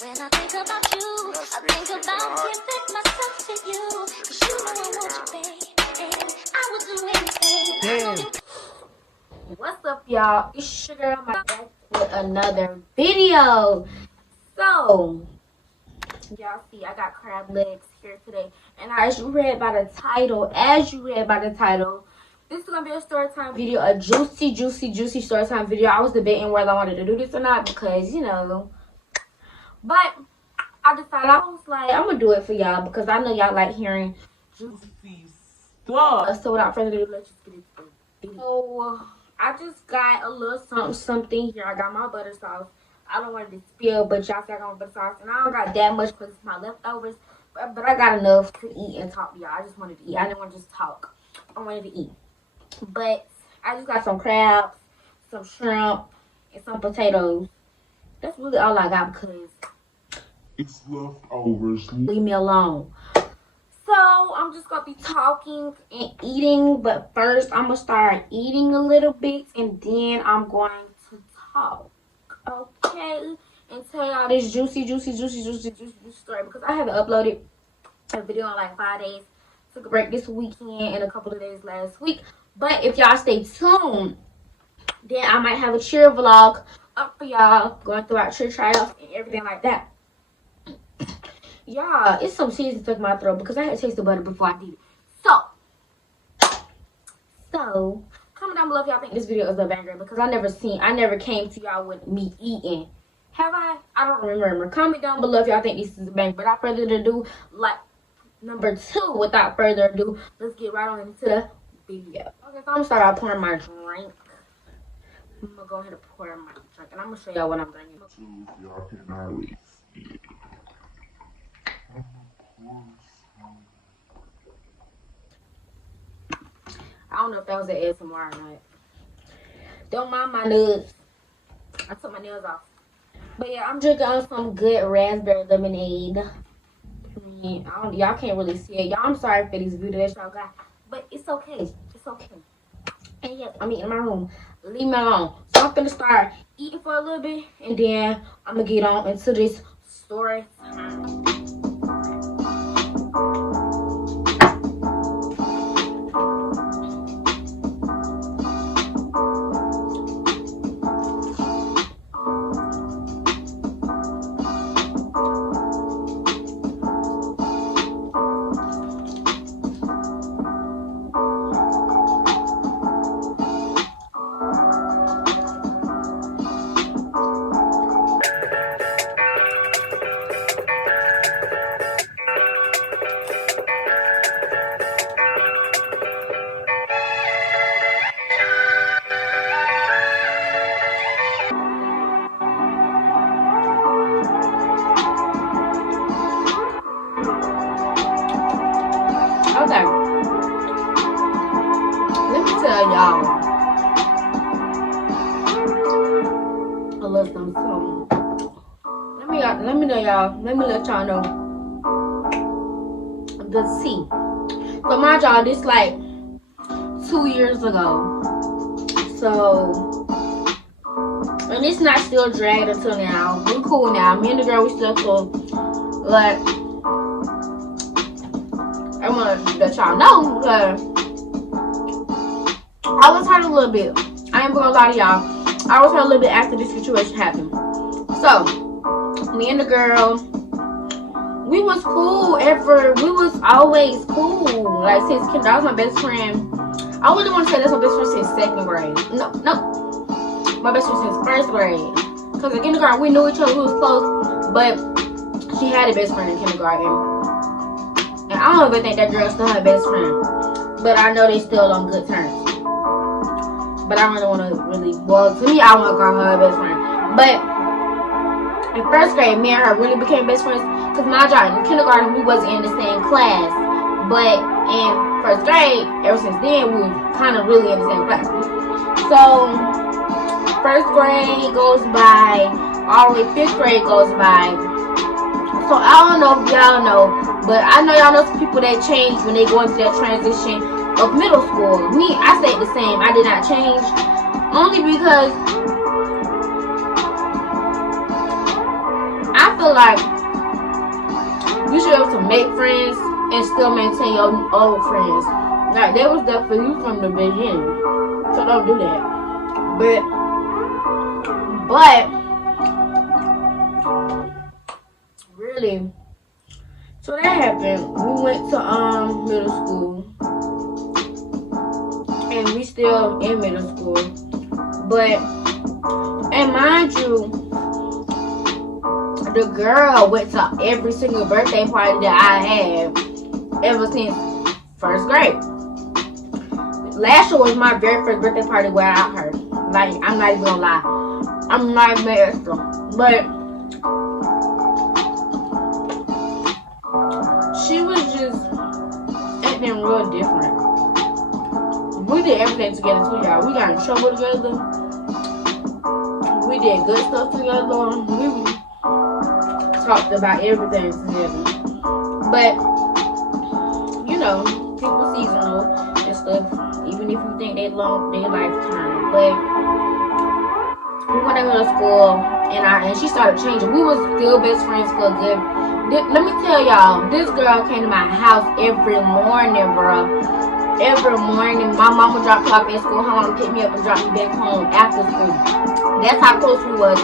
When I think about you, I think about giving myself to you. Cause you know I want you, babe. And I would do anything. What's up, y'all? It's your girl, my back with another video. So, y'all see, I got crab legs here today. And as you read by the title, this is going to be a story time video. A juicy story time video. I was debating whether I wanted to do this or not because, you know. But I decided, I was like, I'm going to do it for y'all because I know y'all like hearing juicy stuff. So without further ado, let's just get into the video. So, I just got a little something here. I got my butter sauce. I don't want it to spill, but y'all see I got my butter sauce. And I don't got that much because it's my leftovers. But I got enough to eat and talk to y'all. I just wanted to eat. I didn't want to just talk. I wanted to eat. But I just got some crabs, some shrimp, and some potatoes. That's really all I got because it's leftovers. Leave me alone. So I'm just gonna be talking and eating, but first I'm gonna start eating a little bit and then I'm going to talk. Okay? And tell y'all this juicy story because I haven't uploaded a video in like 5 days. Took a break this weekend and a couple of days last week. But if y'all stay tuned, then I might have a cheer vlog up for y'all, going through our cheer tryouts and everything like that. Y'all, it's some cheese stuck in my throat because I had to taste the butter before I did it. So comment down below if y'all think this video is a banger because I never came to y'all with me eating. Have I? I don't remember. Comment down below if y'all think this is a banger. But without further ado, like number 2, without further ado, let's get right on into the video. Okay, so I'm gonna start out pouring my drink. I'm gonna go ahead and pour my drink, and I'm gonna show y'all what I'm drinking. Y'all can already see it. I don't know if that was an ASMR or not. Don't mind my nuts. I took my nails off. But yeah, I'm drinking on some good raspberry lemonade. Y'all can't really see it. Y'all, I'm sorry for these videos y'all got. But it's okay. It's okay. And yeah, I'm eating in my room. Leave me alone. So I'm gonna start eating for a little bit. And then I'm gonna get on into this story time. Okay, let me tell y'all a little something. Let me know y'all. Let me let y'all know the tea. So mind y'all, this like 2 years ago. So, and it's not still dragged until now. We cool now. Me and the girl, we still cool. Like, I want to let y'all know because I was hurt a little bit. I ain't gonna lie to y'all. I was hurt a little bit after this situation happened. So, me and the girl, we was cool we was always cool. Like, since kindergarten, that was my best friend. I wouldn't want to say that's my best friend since 2nd grade. No. My best friend since 1st grade. Because in kindergarten, we knew each other, we was close. But she had a best friend in kindergarten. And I don't even think that girl's still her best friend. But I know they still on good terms. But I don't want to well, to me, I want to call her best friend. But in 1st grade, me and her really became best friends. Because my job in kindergarten, we wasn't in the same class. But in 1st grade, ever since then, we were kind of really in the same class. So, 1st grade goes by, all the way 5th grade goes by. So I don't know if y'all know, but I know y'all know some people that change when they go into that transition of middle school. Me, I stayed the same. I did not change. Only because I feel like you should be able to make friends and still maintain your old friends. Like, that was there for you from the beginning. So don't do that. But really, so that happened. We went to middle school. And we still in middle school. But, and mind you, the girl went to every single birthday party that I had ever since first grade. Last year was my very first birthday party without her. Like, I'm not even gonna lie. I'm not even extra. But she was just acting real different. We did everything together too, y'all. We got in trouble together. We did good stuff together. We talked about everything together. But, you know, people seasonal and stuff. Even if you think they long their lifetime. But we went to middle school and she started changing. We was still best friends for a good. Let me tell y'all, this girl came to my house every morning, bro. Every morning, my mama dropped me off at school. Her mama picked me up and dropped me back home after school. That's how close we was.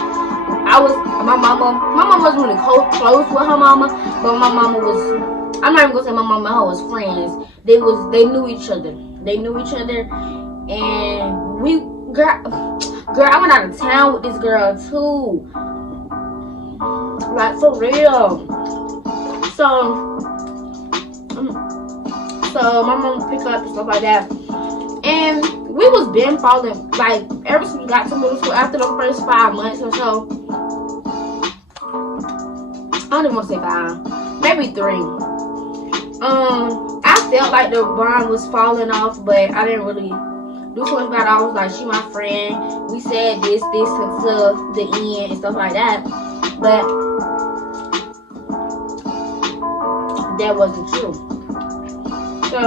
My mama wasn't really close with her mama, but my mama was. I'm not even gonna say my mama and her was friends. They knew each other. They knew each other, and girl, I went out of town with this girl too. Like, for real. So my mom picked up and stuff like that, and we was been falling, like, ever since we got to middle school. After the first 5 months or so, I don't even want to say 5, maybe 3. I felt like the bond was falling off, but I didn't really do something about it. I was like, she my friend. We said this until the end and stuff like that, but that wasn't true. So,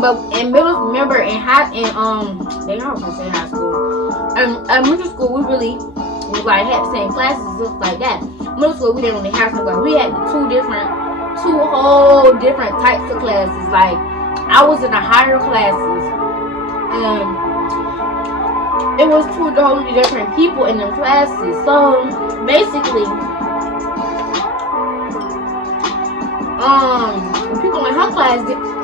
but in middle school, middle school we really was like had the same classes and stuff like that. Middle school we didn't really have some class. We had two whole different types of classes. Like, I was in the higher classes, and it was two totally different people in them classes. So basically, people in her class,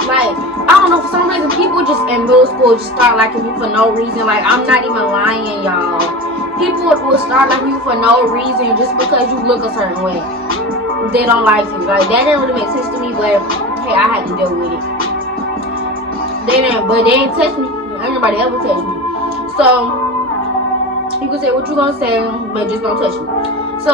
like, I don't know, for some reason, people just in middle school just start liking me for no reason. Like, I'm not even lying, y'all. People will start liking you for no reason just because you look a certain way. They don't like you. Like, that didn't really make sense to me, but hey, I had to deal with it. They didn't touch me. Anybody ever touch me. So, you can say what you gonna say, but just don't touch me. So,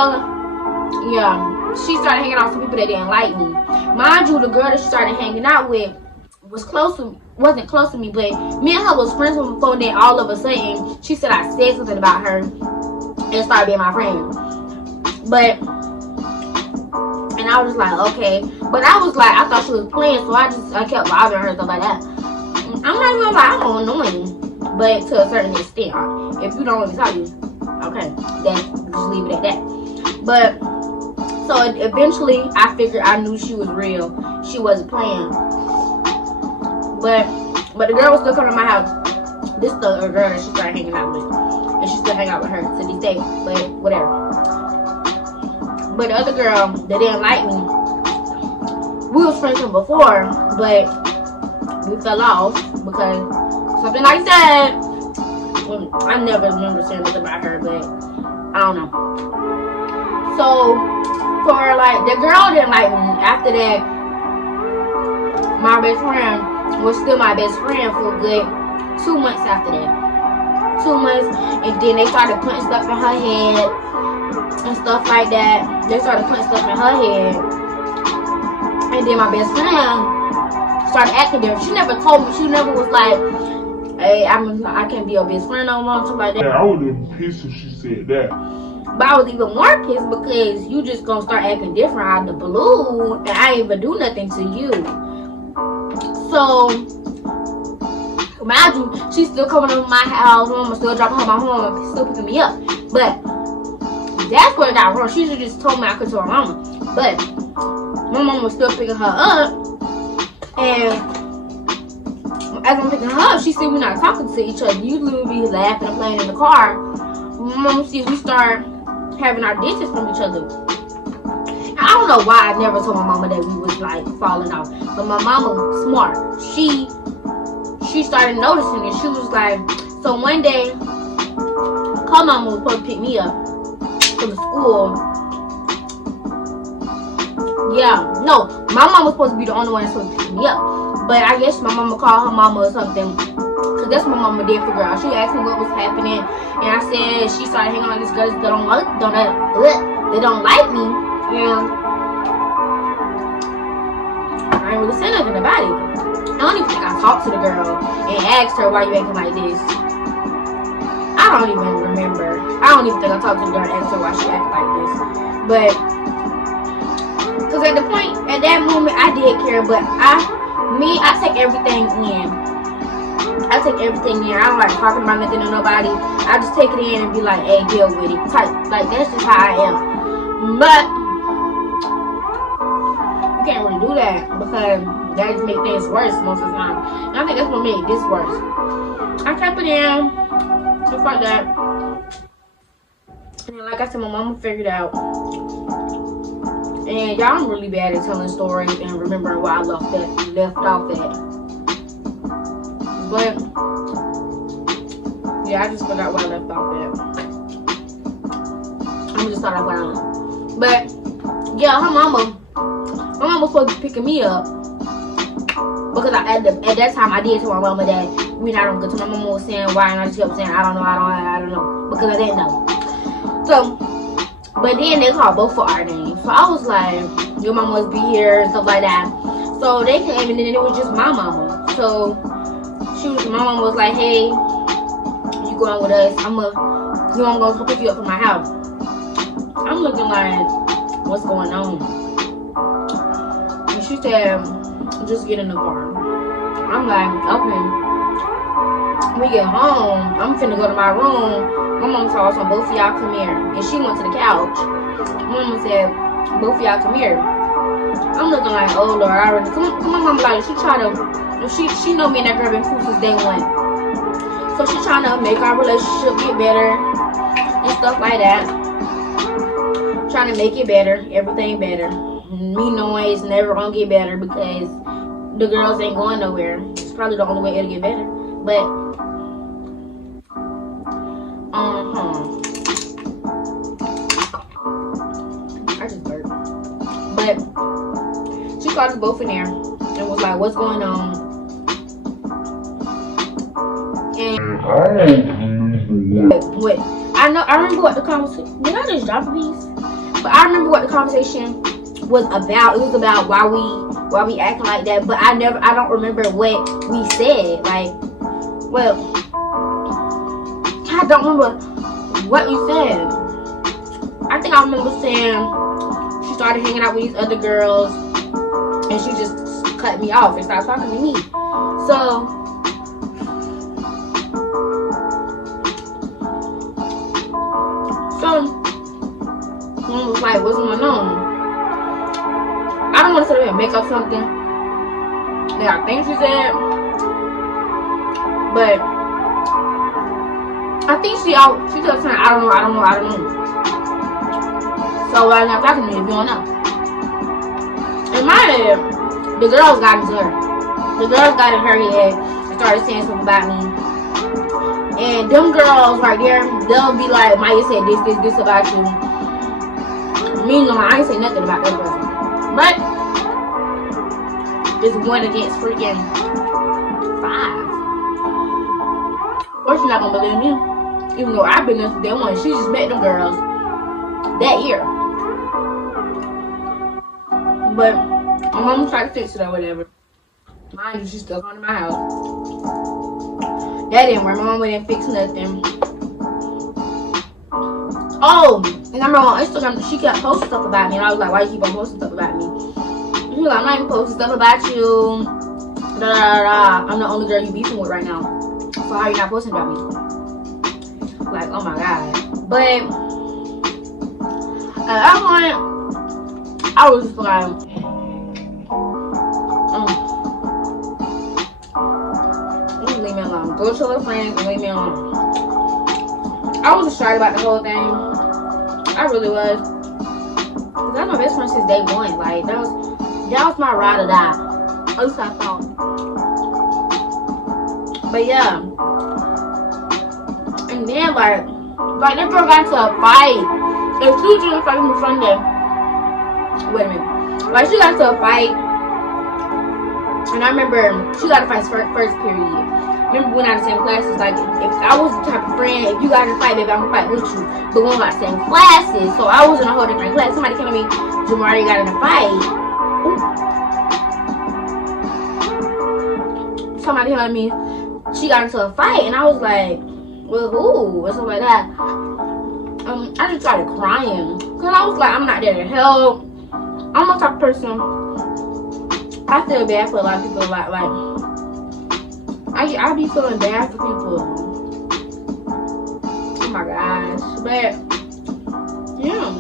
yeah. She started hanging out with some people that didn't like me. Mind you, the girl that she started hanging out with wasn't close to me, but me and her was friends from before. And then all of a sudden, she said I said something about her and started being my friend. And I was like, okay. But I was like, I thought she was playing, so I kept bothering her and stuff like that. I'm not even gonna lie, I'm annoying, but to a certain extent. If you don't let me talk to you, okay, then just leave it at that. But so eventually, I knew she was real. She wasn't playing. But the girl was still coming to my house. This is the girl that she started hanging out with, and she still hang out with her to this day. But whatever. But the other girl that didn't like me, we was friends from before, but we fell off because something like that. I never remember saying nothing about her, but I don't know. So, for like, the girl didn't like me. After that, my best friend was still my best friend for a good 2 months after that. 2 months, and then they started putting stuff in her head and stuff like that. They started putting stuff in her head, and then my best friend started acting different. She never told me. She never was like, hey, I can't be your best friend no more, something like that. Yeah, I would have been pissed if she said that. But I was even more pissed because you just gonna start acting different out of the blue, and I ain't even do nothing to you. So, mind you, she's still coming to my house. Mama still dropping her my home, still picking me up. But That's where it got wrong. She should just told me I could tell her mama. But my mama was still picking her up. And as I'm picking her up, she see we're not talking to each other. Usually we be laughing and playing in the car. My mama see we start having our distance from each other. And I don't know why I never told my mama that we was like falling off. But my mama, smart. She started noticing it. She was like, so one day, her mama was supposed to pick me up from school. Yeah, no, my mama was supposed to be the only one that's supposed to pick me up. But I guess my mama called her mama or something. Cause that's what my mama did figure out. She asked me what was happening. And I said she started hanging on these girls that don't like me. And I ain't really say nothing about it. I don't even think I talked to the girl and asked her why you acting like this. I don't even remember. I don't even think I talked to the girl and asked her why she acted like this. But, cause at the point, at that moment, I did care. But I take everything in. I take everything in. I don't like talking about nothing to nobody. I just take it in and be like, hey, deal with it. Type. Like, that's just how I am. But you can't really do that because that just make things worse most of the time. And I think that's what made this worse. I kept it in, stuff like that. And like I said, my mama figured it out. And y'all, I'm really bad at telling stories and remembering where I left off at. But yeah, I just forgot where I left off at. I'm gonna just start off where I left. But yeah, my mama was supposed to be picking me up. Because at that time, I did tell my mama that we're not on good terms. My mama was saying why, and I just kept saying, I don't know. Because I didn't know. So, but then they called both for our names. So I was like, your mama must be here and stuff like that. So they came and then it was just my mama. So my mama was like, hey, you going with us? I'm gonna pick you up from my house. I'm looking like, what's going on? And she said, just get in the car. I'm like, okay. When we get home, I'm finna go to my room. My mom told us, both of y'all come here. And she went to the couch. My mama said, both of y'all come here. I'm looking like, oh Lord, I already come on, mama, like she know me and that girl been cool since day one. So she trying to make our relationship get better and stuff like that. Trying to make it better, everything better. Me knowing it's never gonna get better because the girls ain't going nowhere. It's probably the only way it'll get better. But I just burped. But she called us both in there and was like, what's going on? And wait, I remember what the conversation, did I just drop a piece? But I remember what the conversation was about. It was about why we acting like that, but I don't remember what we said. Like, well, I don't remember what we said. I think I remember saying she started hanging out with these other girls and she just cut me off and started talking to me. So mom was like, what's going on? I don't want to sit there and make up something that I think she said, but I think she kept saying, I don't know. So why not talking to me if you don't know? In my head, the girls got into her. The girls got in her head and started saying something about me. And them girls right there, they'll be like, Maya said this about you. Meanwhile, I ain't say nothing about that person. But it's 1 against freaking 5. Of course, you're not gonna believe me. Even though I've been there since day one. She just met them girls that year. But my mom tried to fix it or whatever. Mind you, she's still going to my house. That didn't work. My mom didn't fix nothing. Oh, and I remember on Instagram, she kept posting stuff about me. And I was like, why you keep on posting stuff about me? She was like, I'm not even posting stuff about you. I'm the only girl you beefing with right now. So how are you not posting about me? Like, oh my God. But At that point, I was just like, just leave me alone. Go to your friends and leave me alone. I was excited about the whole thing. I really was. Cause that's my best friend since day one. Like that was my ride or die. At least I thought. But yeah. And then like that girl got into a fight. If she was just fighting me Sunday. Wait a minute. Like she got into a fight. And I remember she got to fight first period. Remember when I was in the same classes, like if I was the type of friend, if you got to fight, baby, I'm gonna fight with you. But we don't got the same classes, so I was in a whole different class. Somebody came to me, Jamari got in a fight. Somebody told me she got into a fight, and I was like, well, who? Or something like that. I just started crying because I was like, I'm not there to help. I'm the type of person. I feel bad for a lot of people. Like I be feeling bad for people. Oh my gosh. But yeah.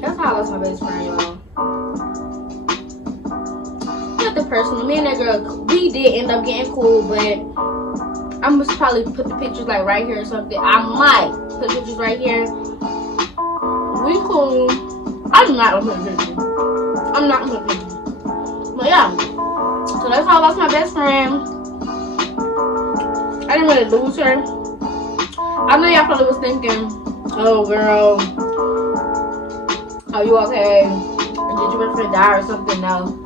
That's how I lost my best friend, y'all. Nothing personal. Me and that girl, we did end up getting cool, but I'm just probably put the pictures like right here or something. I might put pictures right here. We cool. I'm not gonna put pictures. I'm not gonna put pictures. But yeah. So that's how I lost my best friend. I didn't really lose her. I know y'all probably was thinking, oh girl, are you okay? Did your best friend die or something? No.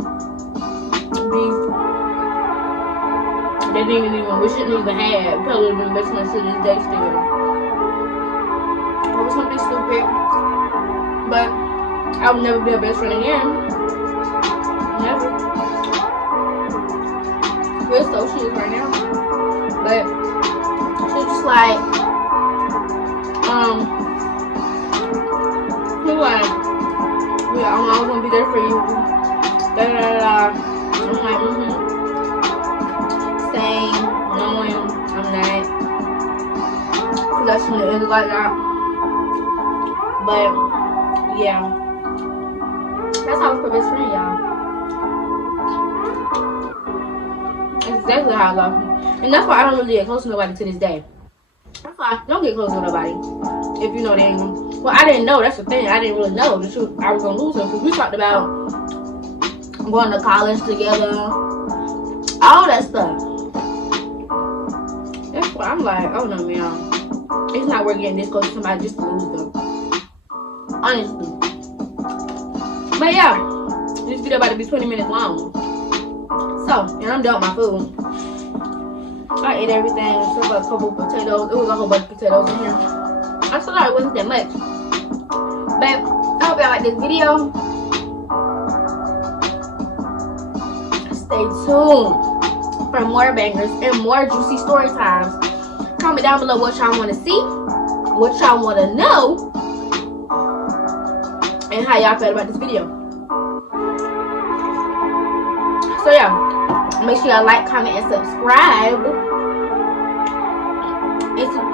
We shouldn't even have. Probably would have been best friends to this day still. It was something stupid. But I would never be a best friend again. Never. We're associates right now. But she's just like, she's like, yeah, I'm always gonna be there for you. Da da da da. I'm like, Same, knowing I'm not. Cause that shouldn't have ended like that. But yeah. That's how I was my best friend, y'all. Exactly how I love him. And that's why I don't really get close to nobody to this day. That's why I don't get close to nobody. If you know they ain't. Well, I didn't know. That's the thing. I didn't really know the truth. I was gonna lose him because we talked about going to college together, all that stuff. That's why I'm like, oh no, man. It's not worth getting this close to somebody just to lose them. Honestly. But yeah, this video about to be 20 minutes long. So, and I'm done with my food. I ate everything except for a couple of potatoes. It was a whole bunch of potatoes in here. I thought it wasn't that much. But I hope y'all like this video. Stay tuned for more bangers and more juicy story times. Comment down below what y'all want to see, what y'all want to know, and how y'all felt about this video. So yeah, make sure y'all like, comment, and subscribe.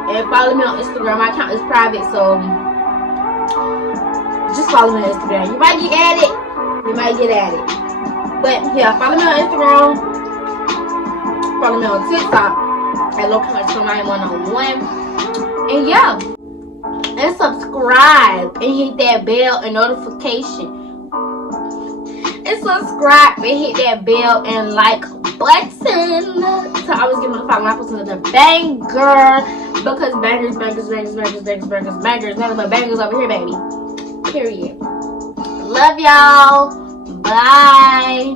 And follow me on Instagram. My account is private, so just follow me on Instagram. You might get at it. You might get at it. But yeah, follow me on Instagram. Follow me on TikTok at local_101. And yeah, and subscribe and hit that bell and notification. And subscribe and hit that bell and like button. So I was giving a 5 when I post another banger. Because bangers. Nothing but bangers over here, baby. Period. Love y'all. Bye.